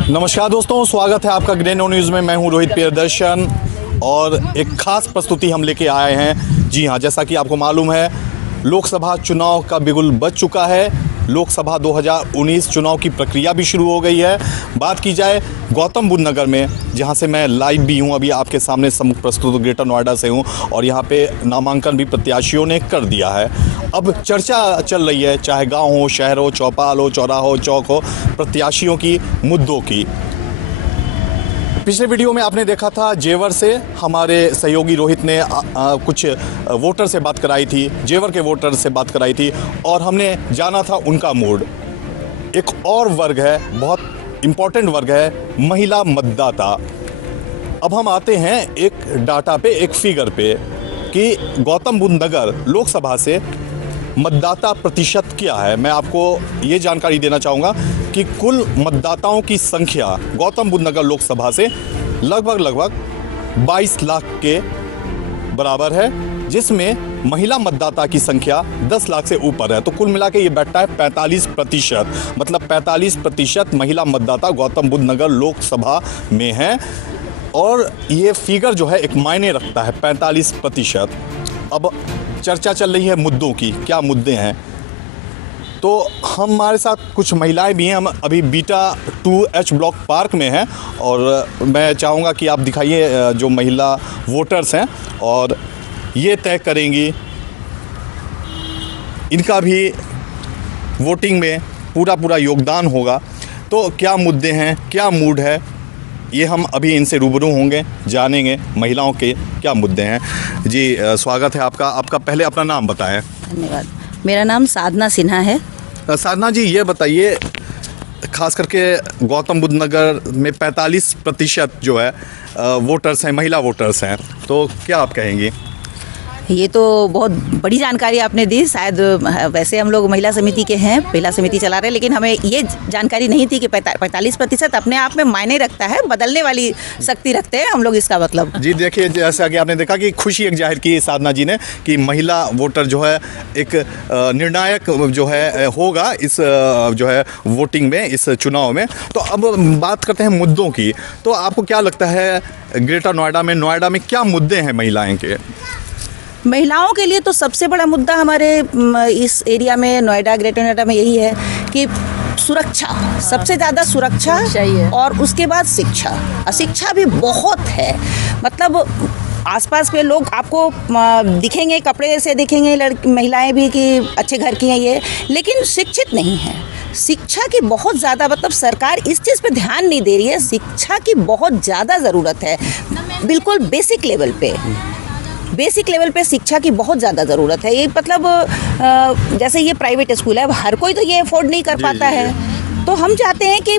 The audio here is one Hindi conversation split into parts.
नमस्कार दोस्तों, स्वागत है आपका ग्रेनो न्यूज़ में। मैं हूं रोहित प्रियदर्शन और एक खास प्रस्तुति हम लेके आए हैं। जी हां, जैसा कि आपको मालूम है, लोकसभा चुनाव का बिगुल बज चुका है। लोकसभा 2019 चुनाव की प्रक्रिया भी शुरू हो गई है। बात की जाए गौतम बुद्ध नगर में, जहां से मैं लाइव भी हूं, अभी आपके सामने सम्मुख प्रस्तुत ग्रेटर नोएडा से हूं और यहां पे नामांकन भी प्रत्याशियों ने कर दिया है। अब चर्चा चल रही है, चाहे गांव हो, शहर हो, चौपाल हो, चौराहा हो, चौक हो, प्रत्याशियों की, मुद्दों की। पिछले वीडियो में आपने देखा था जेवर से हमारे सहयोगी रोहित ने कुछ वोटर से बात कराई थी, जेवर के वोटर से बात कराई थी और हमने जाना था उनका मूड। एक और वर्ग है, बहुत इम्पोर्टेंट वर्ग है, महिला मतदाता। अब हम आते हैं एक डाटा पे, एक फिगर पे कि गौतम बुद्ध नगर लोकसभा से मतदाता प्रतिशत क्या है। मैं आपको ये जानकारी देना चाहूँगा कि कुल मतदाताओं की संख्या गौतम बुद्ध नगर लोकसभा से लगभग 22 लाख के बराबर है, जिसमें महिला मतदाता की संख्या 10 लाख से ऊपर है। तो कुल मिला के ये बैठता है 45%, मतलब 45% महिला मतदाता गौतम बुद्ध नगर लोकसभा में हैं। और ये फिगर जो है एक मायने रखता है, 45%। अब चर्चा चल रही है मुद्दों की, क्या मुद्दे हैं। तो हमारे साथ कुछ महिलाएं भी हैं। हम अभी बीटा 2H ब्लॉक पार्क में हैं और मैं चाहूँगा कि आप दिखाइए जो महिला वोटर्स हैं और ये तय करेंगी, इनका भी वोटिंग में पूरा योगदान होगा। तो क्या मुद्दे हैं, क्या मूड है, ये हम अभी इनसे रूबरू होंगे, जानेंगे महिलाओं के क्या मुद्दे हैं। जी स्वागत है आपका। आपका पहले अपना नाम बताएं। धन्यवाद। मेरा नाम साधना सिन्हा है। साधना जी, ये बताइए, खास करके गौतम बुद्ध नगर में 45% जो है वोटर्स हैं, महिला वोटर्स हैं, तो क्या आप कहेंगी? ये तो बहुत बड़ी जानकारी आपने दी। शायद वैसे हम लोग महिला समिति के हैं, महिला समिति चला रहे हैं, लेकिन हमें ये जानकारी नहीं थी कि 45% अपने आप में मायने रखता है, बदलने वाली शक्ति रखते हैं हम लोग, इसका मतलब। जी देखिए, जैसा कि आपने देखा कि खुशी एक जाहिर की साधना जी ने कि महिला वोटर जो है एक निर्णायक जो है होगा इस जो है वोटिंग में, इस चुनाव में। तो अब बात करते हैं मुद्दों की। तो आपको क्या लगता है ग्रेटर नोएडा में क्या मुद्दे हैं महिलाएं के? महिलाओं के लिए तो सबसे बड़ा मुद्दा हमारे इस एरिया में, नोएडा, ग्रेटर नोएडा में यही है कि सुरक्षा, सबसे ज़्यादा सुरक्षा और उसके बाद शिक्षा। अशिक्षा भी बहुत है, मतलब आसपास के लोग आपको दिखेंगे, कपड़े से दिखेंगे महिलाएं भी कि अच्छे घर की हैं ये, लेकिन शिक्षित नहीं है। शिक्षा की बहुत ज़्यादा, मतलब सरकार इस चीज़ पे ध्यान नहीं दे रही है। शिक्षा की बहुत ज़्यादा ज़रूरत है, बिल्कुल बेसिक लेवल पे शिक्षा की बहुत ज़्यादा ज़रूरत है। ये मतलब जैसे ये प्राइवेट स्कूल है, अब हर कोई तो ये अफोर्ड नहीं कर पाता है। तो हम चाहते हैं कि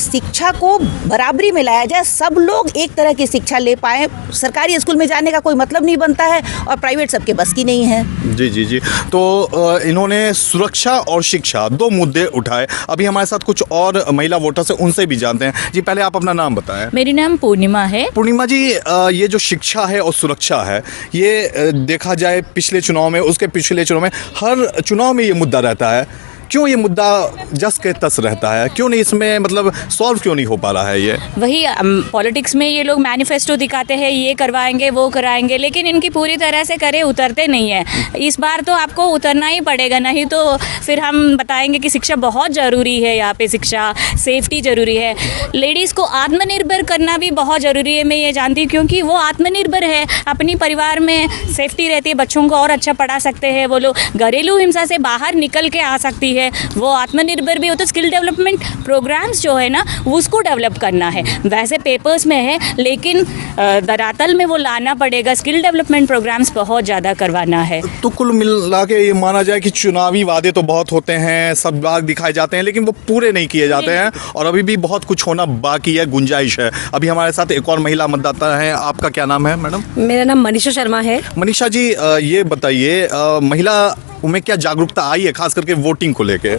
शिक्षा को बराबरी में लाया जाए, सब लोग एक तरह की शिक्षा ले पाएँ। सरकारी स्कूल में जाने का कोई मतलब नहीं बनता है और प्राइवेट सबके बस की नहीं है। जी। तो इन्होंने सुरक्षा और शिक्षा, दो मुद्दे उठाए। अभी हमारे साथ कुछ और महिला वोटर्स हैं, उनसे भी जानते हैं। जी पहले आप अपना नाम बताएं। मेरी नाम पूर्णिमा है। पूर्णिमा जी, ये जो शिक्षा है और सुरक्षा है, ये देखा जाए पिछले चुनाव में, उसके पिछले चुनाव में, हर चुनाव में ये मुद्दा रहता है। क्यों ये मुद्दा जस के तस रहता है? क्यों नहीं इसमें मतलब सॉल्व क्यों नहीं हो पा रहा है ये? वही पॉलिटिक्स में ये लोग मैनिफेस्टो दिखाते हैं, ये करवाएंगे, वो कराएंगे, लेकिन इनकी पूरी तरह से करे उतरते नहीं है। इस बार तो आपको उतरना ही पड़ेगा, नहीं तो फिर हम बताएंगे कि शिक्षा बहुत ज़रूरी है। यहाँ पे शिक्षा, सेफ्टी ज़रूरी है। लेडीज़ को आत्मनिर्भर करना भी बहुत ज़रूरी है, मैं ये जानती हूँ, क्योंकि वो आत्मनिर्भर है, अपनी परिवार में सेफ्टी रहती है, बच्चों को और अच्छा पढ़ा सकते हैं, वो लोग घरेलू हिंसा से बाहर निकल के आ सकती है, वो आत्मनिर्भर भी हो। तो स्किल डेवलपमेंट प्रोग्राम्स जो है ना, उसको डेवलप करना है। वैसे पेपर्स में है, लेकिन धरातल में वो लाना पड़ेगा। स्किल डेवलपमेंट प्रोग्राम्स बहुत ज़्यादा करवाना है। तो कुल मिला के ये माना जाए कि चुनावी वादे तो बहुत होते हैं, सब बाग दिखाए जाते हैं, लेकिन वो पूरे नहीं किए जाते हैं और अभी भी बहुत कुछ होना बाकी है, गुंजाइश है। अभी हमारे साथ एक और महिला मतदाता है। आपका क्या नाम है मैडम? मेरा नाम मनीषा शर्मा है। मनीषा जी, ये बताइए, महिला में क्या जागरूकता आई है खास करके वोटिंग को लेके?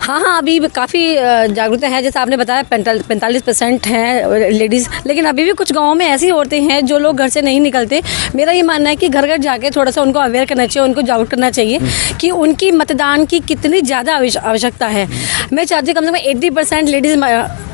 हाँ, अभी काफ़ी जागरूकता है। जैसे आपने बताया 45% हैं लेडीज़, लेकिन अभी भी कुछ गाँव में ऐसी औरतें हैं जो लोग घर से नहीं निकलते। मेरा ये मानना है कि घर घर जाके थोड़ा सा उनको अवेयर करना चाहिए, उनको जागरूक करना चाहिए कि उनकी मतदान की कितनी ज़्यादा आवश्यकता है। मैं चाहती हूँ कम से कम 80% लेडीज़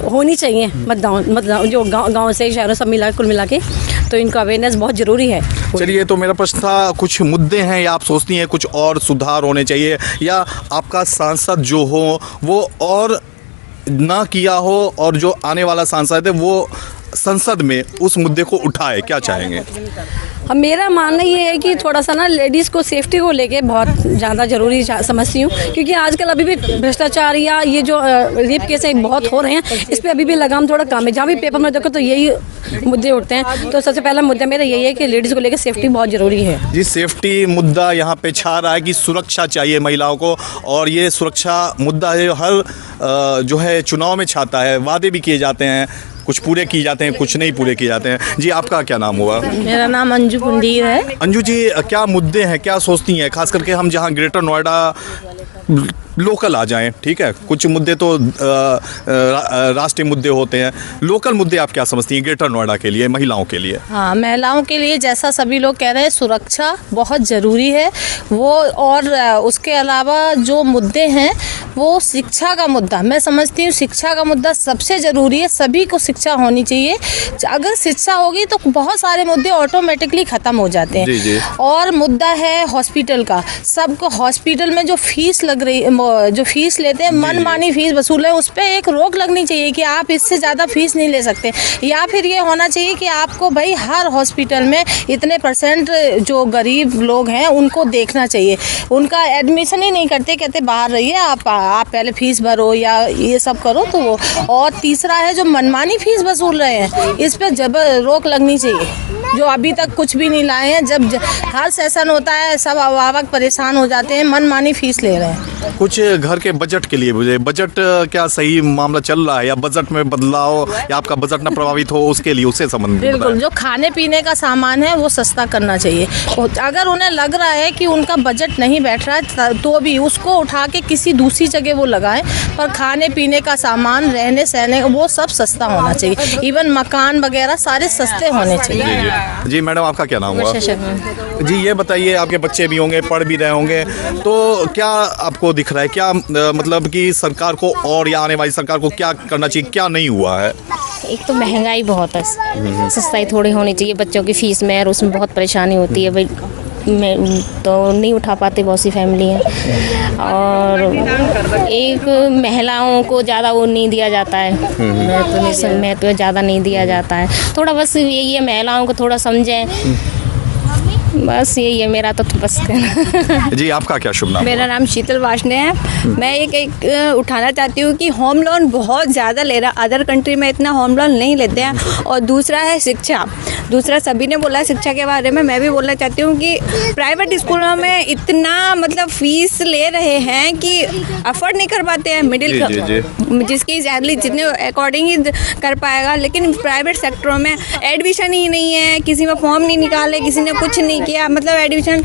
होनी चाहिए मतदान जो गाँव से शहरों सब कुल मिला के, तो इनको अवेयरनेस बहुत ज़रूरी है। चलिए, तो मेरा प्रश्न था, कुछ मुद्दे हैं या आप सोचती हैं कुछ और सुधार होने चाहिए, या आपका सांसद जो हो वो और ना किया हो और जो आने वाला सांसद है वो संसद में उस मुद्दे को उठाए, क्या चाहेंगे? अब मेरा मानना ये है कि थोड़ा सा ना लेडीज़ को सेफ्टी को लेके बहुत ज़्यादा ज़रूरी समझती हूँ, क्योंकि आजकल अभी भी भ्रष्टाचार या ये जो रेप केस बहुत हो रहे हैं, इस पर अभी भी लगाम थोड़ा कम है। जहाँ भी पेपर में देखो तो यही मुद्दे उठते हैं। तो सबसे पहला मुद्दा मेरा यही है कि लेडीज़ को लेकर सेफ्टी बहुत ज़रूरी है। जी, सेफ्टी मुद्दा यहाँ पे छा रहा है कि सुरक्षा चाहिए महिलाओं को, और ये सुरक्षा मुद्दा है हर जो है चुनाव में छाता है। वादे भी किए जाते हैं, कुछ पूरे किए जाते हैं, कुछ नहीं पूरे किए जाते हैं। जी, आपका क्या नाम हुआ? मेरा नाम अंजू पुंडीर है। अंजू जी, क्या मुद्दे हैं, क्या सोचती हैं, खास करके हम जहाँ ग्रेटर नोएडा लोकल आ जाएं, ठीक है, कुछ मुद्दे तो राष्ट्रीय मुद्दे होते हैं, लोकल मुद्दे आप क्या समझती हैं ग्रेटर नोएडा के लिए, महिलाओं के लिए? हाँ, महिलाओं के लिए जैसा सभी लोग कह रहे हैं, सुरक्षा बहुत ज़रूरी है वो, और उसके अलावा जो मुद्दे हैं वो शिक्षा का मुद्दा, मैं समझती हूँ शिक्षा का मुद्दा सबसे ज़रूरी है। सभी को शिक्षा होनी चाहिए। अगर शिक्षा होगी तो बहुत सारे मुद्दे ऑटोमेटिकली ख़त्म हो जाते हैं। जी जी। और मुद्दा है हॉस्पिटल का, सबको हॉस्पिटल में जो फीस लग रही, जो फीस लेते हैं, मनमानी फीस वसूल है, उस पर एक रोक लगनी चाहिए कि आप इससे ज़्यादा फीस नहीं ले सकते। या फिर ये होना चाहिए कि आपको भाई हर हॉस्पिटल में इतने % जो गरीब लोग हैं उनको देखना चाहिए। उनका एडमिशन ही नहीं करते, कहते बाहर रहिए, आप पहले फीस भरो या ये सब करो। तो वो, और तीसरा है जो मनमानी फीस वसूल रहे हैं, इस पर जबर रोक लगनी चाहिए। जो अभी तक कुछ भी नहीं लाए हैं, जब हर सेशन होता है सब अभिभावक परेशान हो जाते हैं, मनमानी फीस ले रहे हैं। कुछ घर के बजट के लिए मुझे, बजट क्या सही मामला चल रहा है, या बजट में बदलाव, या आपका बजट ना प्रभावित हो उसके लिए, उससे संबंधित? बिल्कुल, जो खाने पीने का सामान है वो सस्ता करना चाहिए। अगर उन्हें लग रहा है कि उनका बजट नहीं बैठ रहा है तो भी उसको उठा के किसी दूसरी जगह वो लगाएं, पर खाने पीने का सामान, रहने सहने वो सब सस्ता होना चाहिए। इवन मकान वगैरह सारे सस्ते होने चाहिए। जी मैडम, आपका क्या नाम हुआ? जी, ये बताइए, आपके बच्चे भी होंगे, पढ़ भी रहे होंगे, तो क्या आपको दिख रहा है, क्या मतलब कि सरकार को और या आने वाली सरकार को क्या करना चाहिए, क्या नहीं हुआ है? एक तो महंगाई बहुत है, सस्ताई थोड़ी होनी चाहिए बच्चों की फीस में, और उसमें बहुत परेशानी होती है भाई, मैं तो नहीं उठा पाते, बहुत सी फैमिली हैं। और एक महिलाओं को ज़्यादा वो नहीं दिया जाता है, महत्व ज़्यादा नहीं दिया जाता है। थोड़ा बस यही है, महिलाओं को थोड़ा समझें, बस यही है मेरा तो बस कहना। जी, आपका क्या शुभ नाम? मेरा नाम शीतल वाशने है। मैं एक उठाना चाहती हूँ कि होम लोन बहुत ज़्यादा ले रहा, अदर कंट्री में इतना होम लोन नहीं लेते हैं। और दूसरा है शिक्षा, दूसरा सभी ने बोला शिक्षा के बारे में, मैं भी बोलना चाहती हूँ कि प्राइवेट स्कूलों में इतना मतलब फीस ले रहे हैं कि अफोर्ड नहीं कर पाते हैं मिडिल, जिसकी सैलरी जितने अकॉर्डिंग ही कर पाएगा। लेकिन प्राइवेट सेक्टरों में एडमिशन ही नहीं है, किसी में फॉर्म नहीं निकाले, किसी ने कुछ नहीं किया, मतलब एडमिशन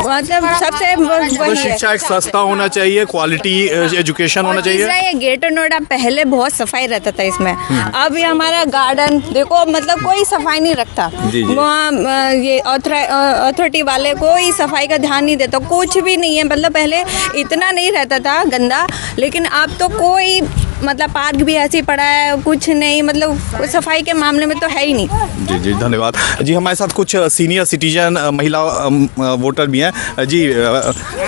मतलब सबसे तो शिक्षा एक सस्ता होना चाहिए, क्वालिटी एजुकेशन होना चाहिए। ये ग्रेटर नोएडा पहले बहुत सफाई रहता था इसमें, अब ये हमारा गार्डन देखो, मतलब कोई सफाई नहीं रखता। वहाँ ये अथॉरिटी वाले कोई सफाई का ध्यान नहीं देता, कुछ भी नहीं है। मतलब पहले इतना नहीं रहता था गंदा, लेकिन अब तो कोई मतलब पार्क भी ऐसे ही पड़ा है, कुछ नहीं, मतलब सफाई के मामले में तो है ही नहीं। जी जी, धन्यवाद जी। हमारे साथ कुछ सीनियर सिटीजन महिला वोटर भी हैं। जी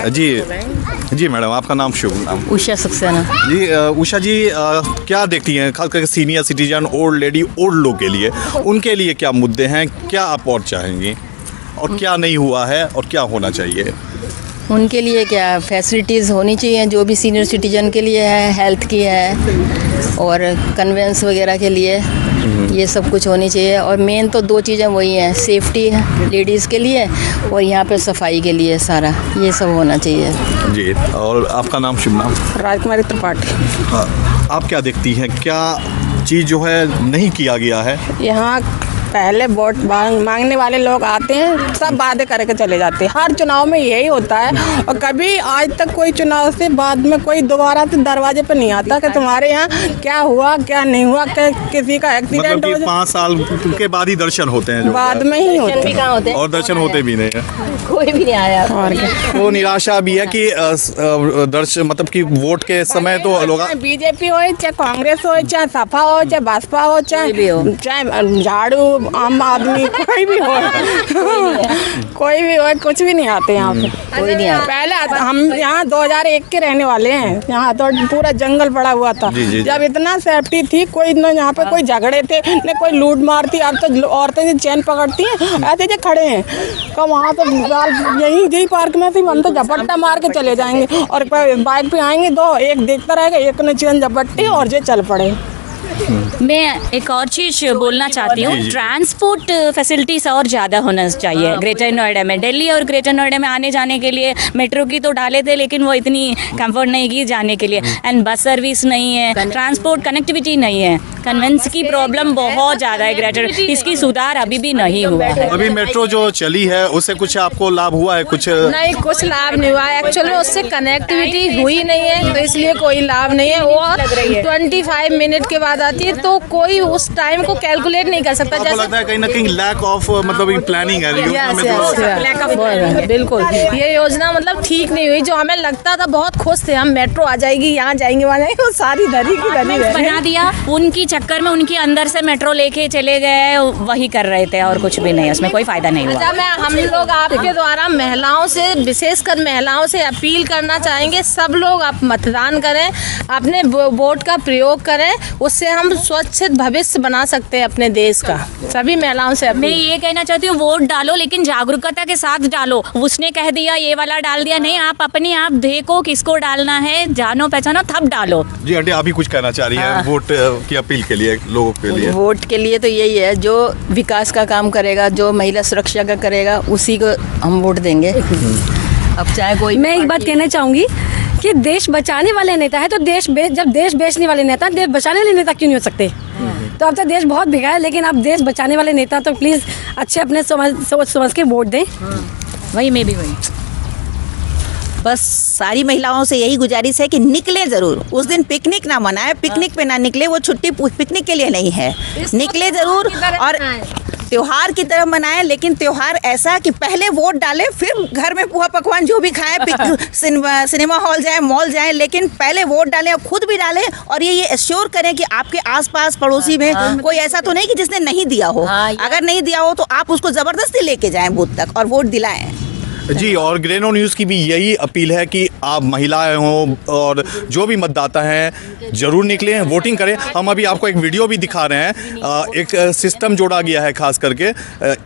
जी जी मैडम, आपका नाम, शुभ नाम? उषा सक्सेना। जी उषा जी, क्या देखती हैं खास करके senior citizen, old lady, old लोग के लिए, उनके लिए क्या मुद्दे हैं, क्या आप और चाहेंगी, और क्या नहीं हुआ है और क्या होना चाहिए? उनके लिए क्या फैसिलिटीज़ होनी चाहिए, जो भी सीनियर सिटीजन के लिए है, हेल्थ की है और कन्वेंस वगैरह के लिए, ये सब कुछ होनी चाहिए। और मेन तो 2 चीज़ें वही हैं, सेफ्टी है लेडीज़ के लिए और यहाँ पे सफाई के लिए, सारा ये सब होना चाहिए। जी, और आपका नाम, शुभ नाम? राजकुमारी त्रिपाठी। हाँ, आप क्या देखती हैं, क्या चीज़ जो है नहीं किया गया है? यहाँ पहले वोट मांगने वाले लोग आते हैं, सब वादे करके चले जाते हैं। हर चुनाव में यही होता है और कभी आज तक कोई चुनाव से बाद में कोई दोबारा से दरवाजे पे नहीं आता कि तुम्हारे यहाँ क्या हुआ क्या नहीं हुआ, किसी का एक्सीडेंट मतलब हो कि 5 साल के बाद ही दर्शन होते हैं, जो बाद में ही होते हैं और दर्शन होते भी नहीं है। कोई भी नहीं आया। और क्या वो निराशा भी है कि दर्शन मतलब कि वोट के समय तो लोग बीजेपी हो चाहे कांग्रेस हो चाहे सपा हो चाहे बसपा हो चाहे झाड़ू आम आदमी कोई भी हो कुछ भी नहीं आते यहाँ पे, कोई नहीं आता। पहले हम यहाँ 2001 के रहने वाले हैं, यहाँ तो पूरा जंगल पड़ा हुआ था। जब इतना सेफ्टी थी, कोई न यहाँ पे कोई झगड़े थे न कोई लूट मार थी। अब तो औरतें चैन पकड़ती हैं ऐसे जो खड़े हैं तो वहाँ तो यही पार्क में थी, हम तो झपट्टा मार के चले जाएंगे और बाइक पे आएंगे दो, एक देखता रहेगा, एक ने चैन झपट्टी और जो चल पड़े। मैं एक और चीज़ बोलना चाहती हूँ, ट्रांसपोर्ट फैसिलिटीज़ और ज़्यादा होना चाहिए ग्रेटर नोएडा में। दिल्ली और ग्रेटर नोएडा में आने जाने के लिए मेट्रो की तो डाले थे, लेकिन वो इतनी कंफर्ट नहीं की जाने के लिए। एंड बस सर्विस नहीं है, ट्रांसपोर्ट कनेक्टिविटी नहीं है, कन्वेंस की प्रॉब्लम बहुत ज़्यादा है ग्रेटर, इसकी सुधार अभी भी नहीं हुआ है। अभी मेट्रो जो चली है उससे कुछ आपको लाभ हुआ है? कुछ नहीं, कुछ लाभ नहीं हुआ है। एक्चुअली उससे कनेक्टिविटी हुई नहीं है, तो इसलिए कोई लाभ नहीं है। वो 25 मिनट के बाद आती है, तो कोई उस टाइम को कैलकुलेट नहीं कर सकता। आपको लगता है कहीं ना कहीं लैक ऑफ मतलब प्लानिंग है बिल्कुल, ये योजना मतलब ठीक नहीं हुई। जो हमें लगता था, बहुत खुश थे हम, मेट्रो आ जाएगी, यहाँ जाएंगे वहाँ जाएंगे, वो सारी धरी की धरी बना दिया। उनकी चक्कर में उनके अंदर से मेट्रो लेके चले गए, वही कर रहे थे और कुछ भी नहीं, उसमें कोई फायदा नहीं हुआ। हम लोग आपके द्वारा महिलाओं से, विशेषकर महिलाओं से अपील करना चाहेंगे, सब लोग आप मतदान करें, अपने वोट का प्रयोग करें, उससे हम स्वच्छ भविष्य बना सकते हैं अपने देश का। सभी महिलाओं से मैं ये कहना चाहती हूँ, वोट डालो लेकिन जागरूकता के साथ डालो। उसने कह दिया ये वाला डाल दिया, नहीं, आप अपने आप देखो किसको डालना है, जानो पहचानो तब डालो। जी आंटी, आप भी कुछ कहना चाह रही हैं वोट की अपील के लिए लोगों के लिए? वोट के लिए तो यही है, जो विकास का काम करेगा, जो महिला सुरक्षा का करेगा, उसी को हम वोट देंगे। अब चाहे कोई, मैं एक बात कहना चाहूँगी कि देश बचाने वाले नेता है तो जब देश बेचने वाले नेता, देश बचाने वाले नेता क्यों नहीं हो सकते? तो अब तो देश बहुत बिगड़ा है, लेकिन अब देश बचाने वाले नेता तो प्लीज़ अच्छे अपने सोच समझ के वोट दें। वही मैं भी वही बस सारी महिलाओं से यही गुजारिश है कि निकले ज़रूर। उस दिन पिकनिक ना मनाए, पिकनिक पे ना निकले, वो छुट्टी पिकनिक के लिए नहीं है। निकले ज़रूर और त्योहार की तरह मनाएं, लेकिन त्योहार ऐसा कि पहले वोट डालें, फिर घर में पुआ पकवान जो भी खाएं, सिनेमा हॉल जाएं, मॉल जाएं, लेकिन पहले वोट डालें और खुद भी डालें। और ये एश्योर करें कि आपके आसपास पड़ोसी में कोई ऐसा तो नहीं कि जिसने नहीं दिया हो। अगर नहीं दिया हो तो आप उसको ज़बरदस्ती लेके जाएं बूथ तक और वोट दिलाएं। जी, और ग्रेनो न्यूज़ की भी यही अपील है कि आप महिलाएं हों और जो भी मतदाता हैं ज़रूर निकलें, वोटिंग करें। हम अभी आपको एक वीडियो भी दिखा रहे हैं, एक सिस्टम जोड़ा गया है खास करके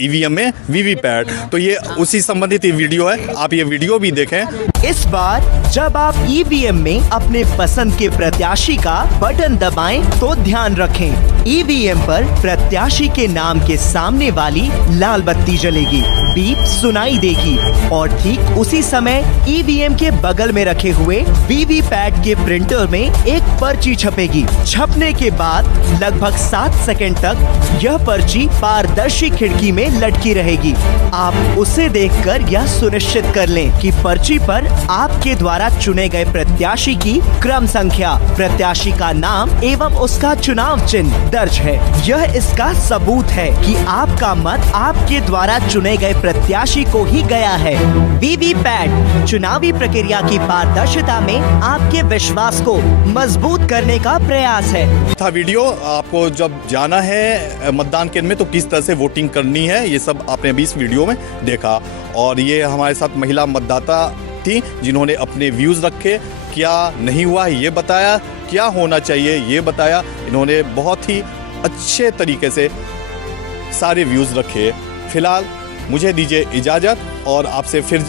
ईवीएम में, वीवीपैट। तो ये उसी संबंधित वीडियो है, आप ये वीडियो भी देखें। इस बार जब आप ईवीएम में अपने पसंद के प्रत्याशी का बटन दबाएं तो ध्यान रखें, ईवीएम पर प्रत्याशी के नाम के सामने वाली लाल बत्ती जलेगी, बीप सुनाई देगी और ठीक उसी समय ईवीएम के बगल में रखे हुए वीवीपैट के प्रिंटर में एक पर्ची छपेगी। छपने के बाद लगभग 7 सेकंड तक यह पर्ची पारदर्शी खिड़की में लटकी रहेगी। आप उसे देखकर यह सुनिश्चित कर लें कि पर्ची पर आपके द्वारा चुने गए प्रत्याशी की क्रम संख्या, प्रत्याशी का नाम एवं उसका चुनाव चिन्ह दर्ज है। यह इसका सबूत है कि आपका मत आपके द्वारा चुने गए प्रत्याशी को ही गया है। वीवीपैट चुनावी प्रक्रिया की पारदर्शिता में आपके विश्वास को मजबूत करने का प्रयास है। था वीडियो, आपको जब जाना है मतदान केंद्र में तो किस तरह से वोटिंग करनी है, ये सब आपने अभी इस वीडियो में देखा। और ये हमारे साथ महिला मतदाता थी जिन्होंने अपने व्यूज़ रखे, क्या नहीं हुआ ये बताया, क्या होना चाहिए ये बताया। इन्होंने बहुत ही अच्छे तरीके से सारे व्यूज़ रखे। फिलहाल मुझे दीजिए इजाज़त और आपसे फिर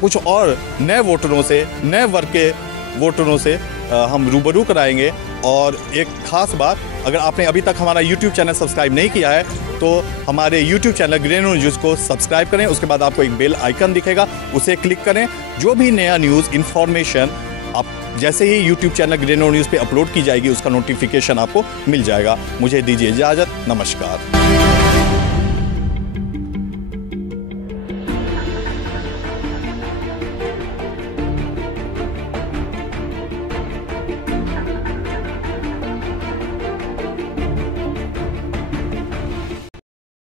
कुछ और नए वोटरों से, नए वर्ग के वोटरों से हम रूबरू कराएंगे। और एक ख़ास बात, अगर आपने अभी तक हमारा YouTube चैनल सब्सक्राइब नहीं किया है तो हमारे YouTube चैनल ग्रेनो न्यूज़ को सब्सक्राइब करें। उसके बाद आपको एक बेल आइकन दिखेगा, उसे क्लिक करें। जो भी नया न्यूज़ इन्फॉर्मेशन आप जैसे ही YouTube चैनल ग्रेनो न्यूज़ पे अपलोड की जाएगी उसका नोटिफिकेशन आपको मिल जाएगा। मुझे दीजिए इजाज़त, नमस्कार।